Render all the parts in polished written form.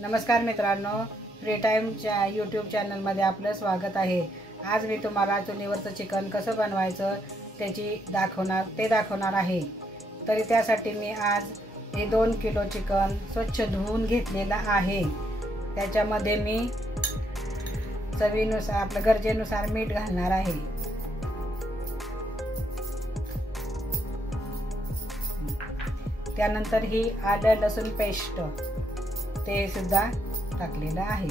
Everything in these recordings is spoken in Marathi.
नमस्कार मित्रांनो, फ्री टाईमच्या यूट्यूब चॅनलमध्ये आपलं स्वागत आहे। आज मी तुम्हाला चुलीवरचं चिकन कसं बनवायचं ते दाखवणार आहे। तरी त्यासाठी मी आज हे 2 किलो चिकन स्वच्छ धुवून घेतलेलं आहे। त्याच्यामध्ये मी चवीनुसार आपल्या गरजेनुसार मीठ घालणार आहे। त्यानंतर ही आलं लसूण पेस्ट ते सुद्धा टाकलेलं आहे।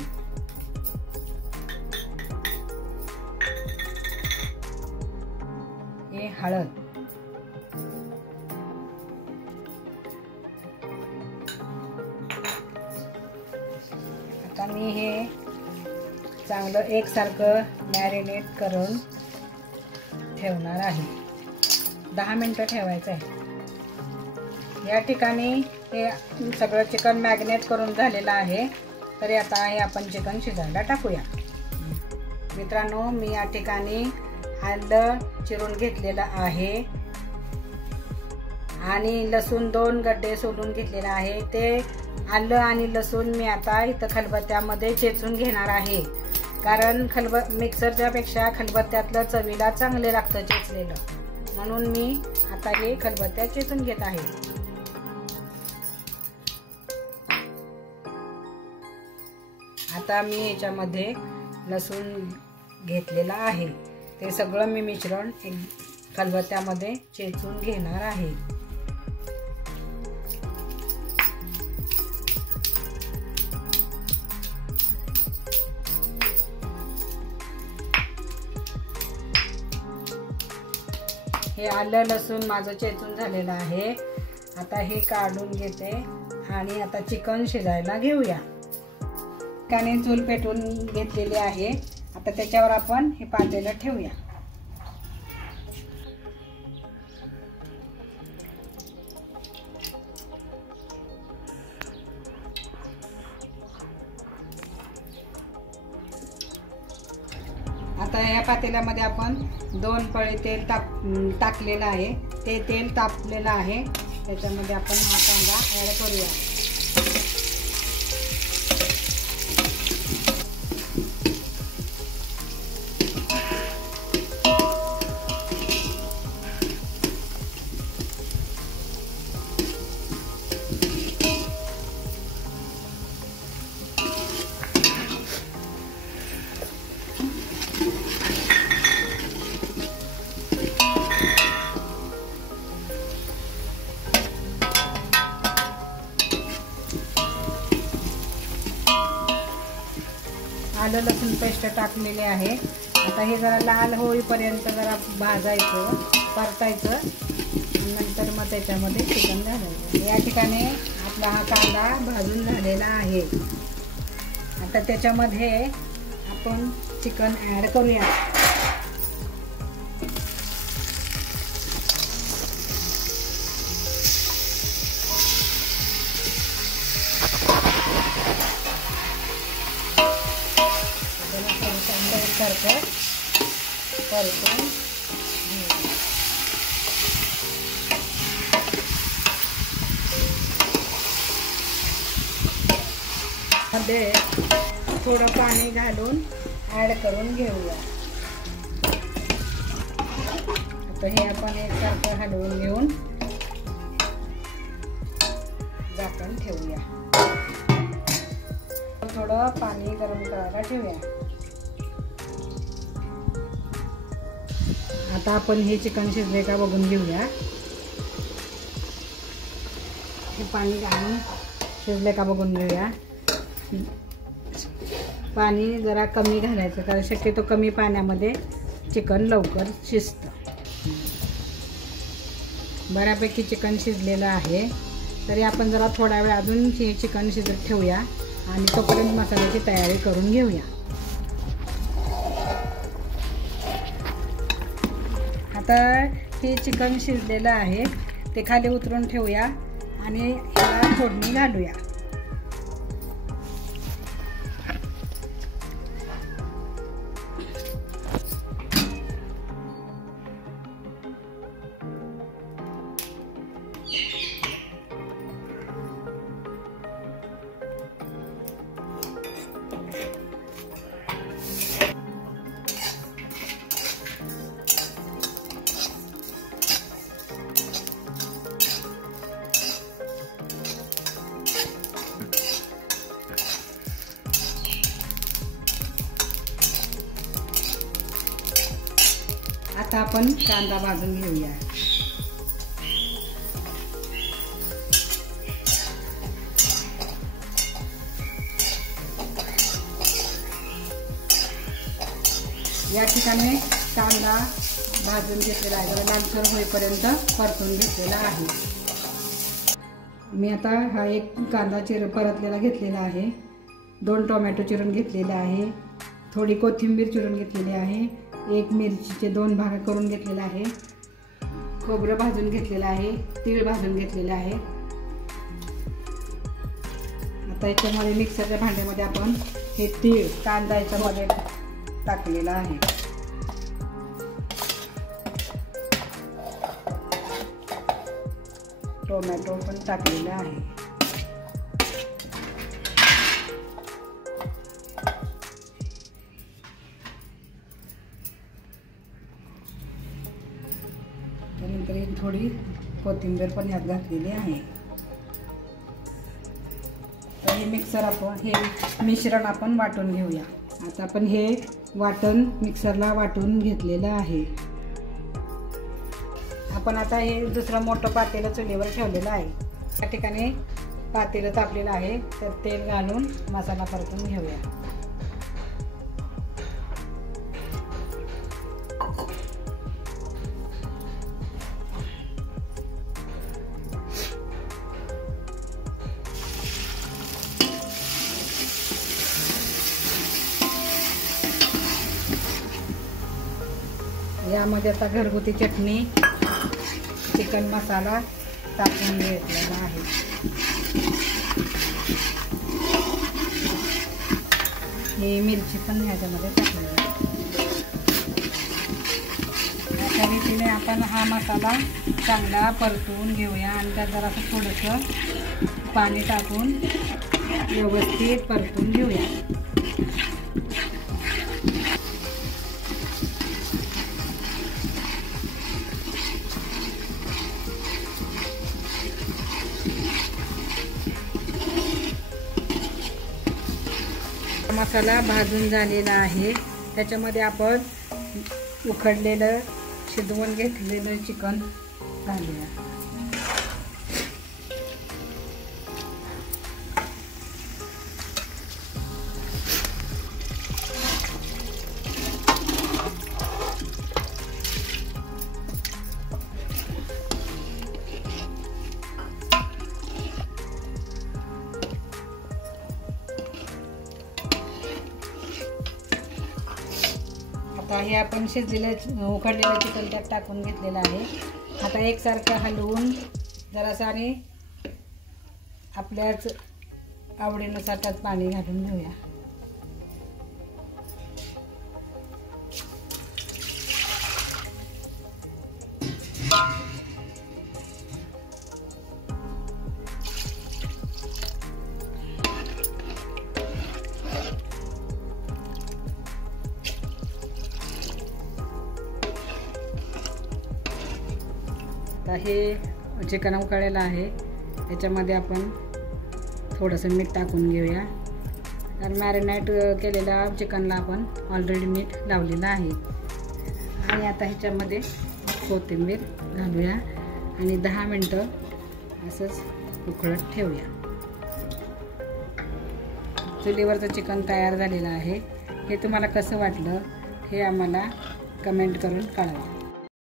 हे हळद, आता मी हे चांगलं एकसारखं मॅरिनेट करून ठेवणार आहे। 10 मिनिटं ठेवायचं आहे। या ठिकाणी हे सगळं चिकन मॅरिनेट करून झालेलं आहे। तरी आता हे आपण चिकन शिजायला टाकूया। मित्रांनो, मी या ठिकाणी आलं चिरून घेतलेलं आहे आणि लसूण 2 गड्डे सोलून घेतलेले आहे। ते आलं आणि लसूण मी आता इथं खलबत्त्यामध्ये चेचून घेणार आहे, कारण मिक्सरच्या पेक्षा खलबत्त्यातलं चवीला चांगले लागतं चेचलेलं, म्हणून मी आता हे खलबत्त्यात चेचून घेत आहे। आता मी याच्यामध्ये लसूण घेतलेला आहे, ते सगळं मी मिश्रण खलबत्त्यामध्ये चेचून घेणार आहे। हे आलं लसूण माझं चेचून झालेलं आहे। आता हे काढून घेते आणि आता चिकन शिजायला घेऊया। त्याने चूल पेटवून घेतलेली आहे। आता त्याच्यावर आपण हे पातेलं ठेवूया। आता या पातेल्यामध्ये आपण 2 पळी तेल टाकलेलं आहे। ते तेल तापलेलं आहे, त्याच्यामध्ये आपण हा कांदा ॲड करूया। आलं लसूण पेस्ट टाकलेले आहे। आता हे जरा लाल होईपर्यंत जरा भाजायचं, परतायचं, नंतर मग त्याच्यामध्ये चिकन घालायचं। या ठिकाणी आपला हा कांदा भाजून झालेला आहे। आता त्याच्यामध्ये आपण चिकन ॲड करूया। परतून मध्ये थोडं पाणी घालून ॲड करून घेऊया। आता हे आपण एकसारखं हलवून घेऊन झाकण ठेवूया। थोडं पाणी गरम करायला ठेवूया। आता आपण हे चिकन शिजले का बघून घेऊया। हे पाणी घालून शिजले का बघून घेऊया। पाणी जरा कमी घालायचं, कारण शक्यतो कमी पाण्यामध्ये चिकन लवकर शिजतं। बऱ्यापैकी चिकन शिजलेलं आहे, तरी आपण जरा थोडा वेळ अजून हे चिकन शिजत ठेवूया आणि तोपर्यंत मसाल्याची तयारी करून घेऊया। आता हे चिकन शिजलेलं आहे, ते खाली उतरून ठेवूया आणि याला फोडणी घालूया। आता आपण कांदा भाजून घेऊया. या ठिकाणी कांदा भाजून घेतलेला आहे, लालसर होईपर्यंत परतून घेतलेला आहे. मी आता हा एक कांदा परतलेला घेतलेला आहे, 2 टोमॅटो चिरून घेतलेले आहे, थोडी कोथिंबीर चिरून घेतलेली आहे, 1 मिरचीचे 2 भाग करून घेतलेला आहे, खोबरं भाजून घेतलेलं आहे, तीळ भाजून घेतलेले आहे. आता याच्यामध्ये मिक्सरच्या भांड्यामध्ये आपण हे तीळ कांदा याच्यामध्ये टाकलेला आहे. टोमॅटो पण टाकलेला आहे. त्यानंतर थोडी कोथिंबीर पण यात घातलेली आहे. तर हे मिश्रण आपण वाटून घेऊया. आता आपण हे मिक्सरला वाटून घेतलेलं आहे. आपण आता हे दुसरं मोठं पातेलं चुलीवर ठेवलेलं आहे. त्या ठिकाणी पातेलं तापलेलं आहे, तर तेल घालून मसाला परतून घेऊया. यामध्ये आता घरगुती चटणी, चिकन मसाला टाकून घेतलेला आहे. ही मिरची पण ह्याच्यामध्ये टाकलेली आहे. अशा रीतीने आपण हा मसाला चांगला परतून घेऊया आणि त्यात जरासं थोडंसं पाणी टाकून व्यवस्थित परतून घेऊया. मसाला भाजून झालेला आहे. त्याच्यामध्ये आपण उकडलेलं शिजवून घेतलेलं चिकन घालूया. आता हे आपण उकडलेलं चिकन त्यात टाकून घेतलेलं आहे. आता एकसारखं हलवून जरासं आणि आपल्याच आवडीनुसार त्यात पाणी घालून घेऊया. आता हे चिकन उकळलेलं आहे, याच्यामध्ये आपण थोडंसं मीठ टाकून घेऊया. कारण मॅरिनेट केलेल्या चिकनला आपण ऑलरेडी मीठ लावलेलं आहे. आणि आता ह्याच्यामध्ये कोथिंबीर घालूया आणि 10 मिनटं असंच उकळत ठेवूया. चुलीवरचं चिकन तयार झालेलं आहे. हे तुम्हाला कसं वाटलं हे आम्हाला कमेंट करून कळवा.